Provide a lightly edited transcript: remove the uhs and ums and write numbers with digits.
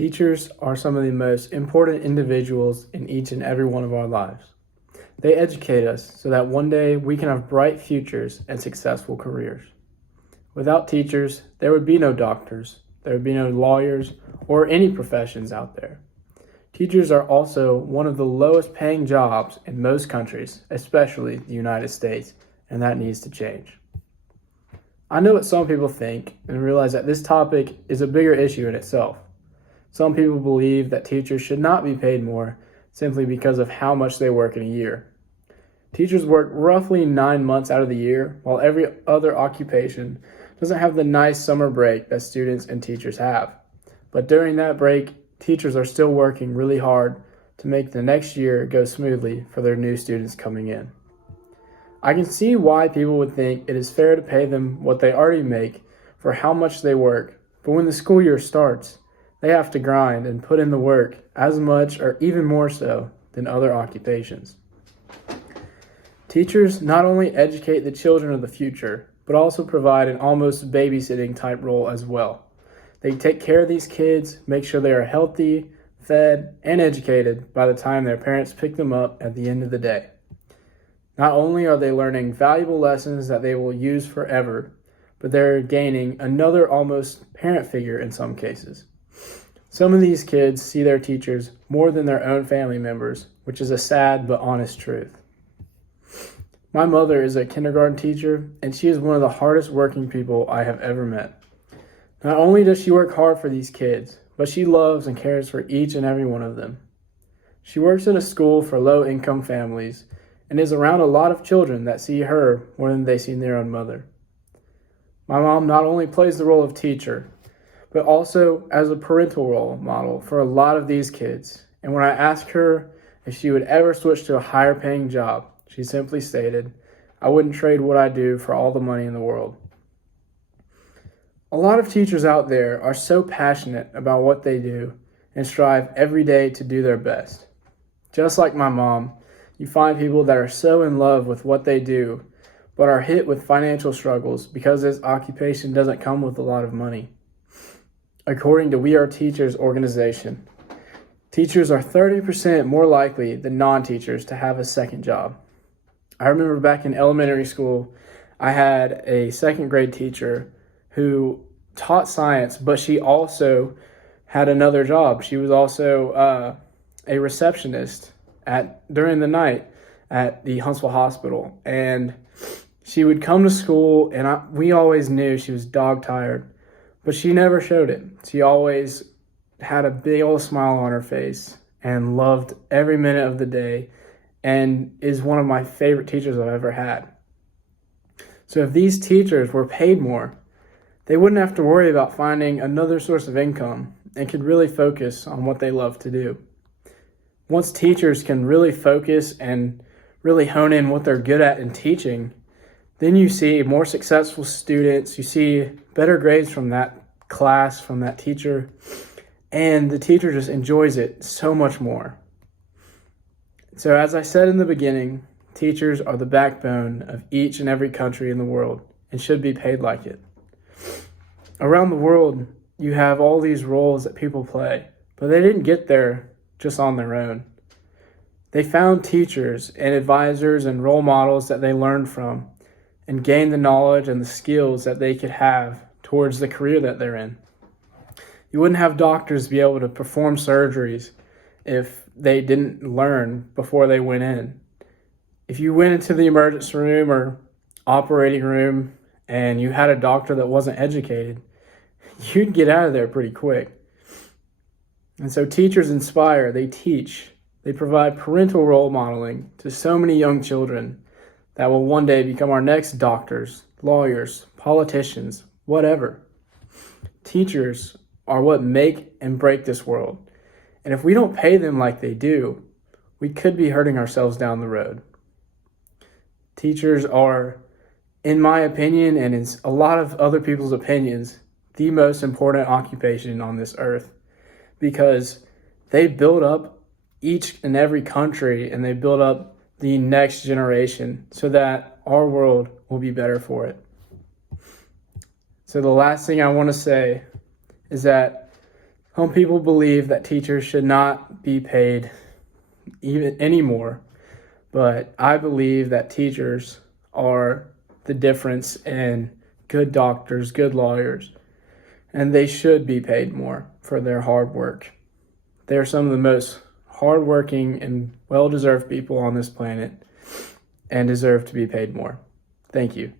Teachers are some of the most important individuals in each and every one of our lives. They educate us so that one day we can have bright futures and successful careers. Without teachers, there would be no doctors, there would be no lawyers, or any professions out there. Teachers are also one of the lowest paying jobs in most countries, especially the United States, and that needs to change. I know what some people think and realize that this topic is a bigger issue in itself. Some people believe that teachers should not be paid more simply because of how much they work in a year. Teachers work roughly 9 months out of the year, while every other occupation doesn't have the nice summer break that students and teachers have. But during that break, teachers are still working really hard to make the next year go smoothly for their new students coming in. I can see why people would think it is fair to pay them what they already make for how much they work, but when the school year starts, they have to grind and put in the work as much or even more so than other occupations. Teachers not only educate the children of the future, but also provide an almost babysitting type role as well. They take care of these kids, make sure they are healthy, fed, and educated by the time their parents pick them up at the end of the day. Not only are they learning valuable lessons that they will use forever, but they're gaining another almost parent figure in some cases. Some of these kids see their teachers more than their own family members, which is a sad but honest truth. My mother is a kindergarten teacher, and she is one of the hardest working people I have ever met. Not only does she work hard for these kids, but she loves and cares for each and every one of them. She works in a school for low-income families and is around a lot of children that see her more than they see their own mother. My mom not only plays the role of teacher, but also as a parental role model for a lot of these kids. And when I asked her if she would ever switch to a higher paying job, she simply stated, "I wouldn't trade what I do for all the money in the world." A lot of teachers out there are so passionate about what they do and strive every day to do their best. Just like my mom, you find people that are so in love with what they do, but are hit with financial struggles because this occupation doesn't come with a lot of money. According to We Are Teachers organization, teachers are 30% more likely than non-teachers to have a second job. I remember back in elementary school, I had a second grade teacher who taught science, but she also had another job. She was also a receptionist during the night at the Huntsville Hospital. And she would come to school, and we always knew she was dog tired, but she never showed it. She always had a big old smile on her face and loved every minute of the day, and is one of my favorite teachers I've ever had. So if these teachers were paid more, they wouldn't have to worry about finding another source of income and could really focus on what they love to do. Once teachers can really focus and really hone in what they're good at in teaching, then you see more successful students, you see better grades from that class, from that teacher, and the teacher just enjoys it so much more. So as I said in the beginning, teachers are the backbone of each and every country in the world and should be paid like it. Around the world, you have all these roles that people play, but they didn't get there just on their own. They found teachers and advisors and role models that they learned from and gained the knowledge and the skills that they could have towards the career that they're in. You wouldn't have doctors be able to perform surgeries if they didn't learn before they went in. If you went into the emergency room or operating room and you had a doctor that wasn't educated, you'd get out of there pretty quick. And so teachers inspire, they teach, they provide parental role modeling to so many young children that will one day become our next doctors, lawyers, politicians, whatever. Teachers are what make and break this world. And if we don't pay them like they do, we could be hurting ourselves down the road. Teachers are, in my opinion, and in a lot of other people's opinions, the most important occupation on this earth, because they build up each and every country and they build up the next generation so that our world will be better for it. So the last thing I want to say is that Some people believe that teachers should not be paid even anymore, but I believe that teachers are the difference in good doctors, good lawyers, and they should be paid more for their hard work. They are some of the most hardworking and well-deserved people on this planet and deserve to be paid more. Thank you.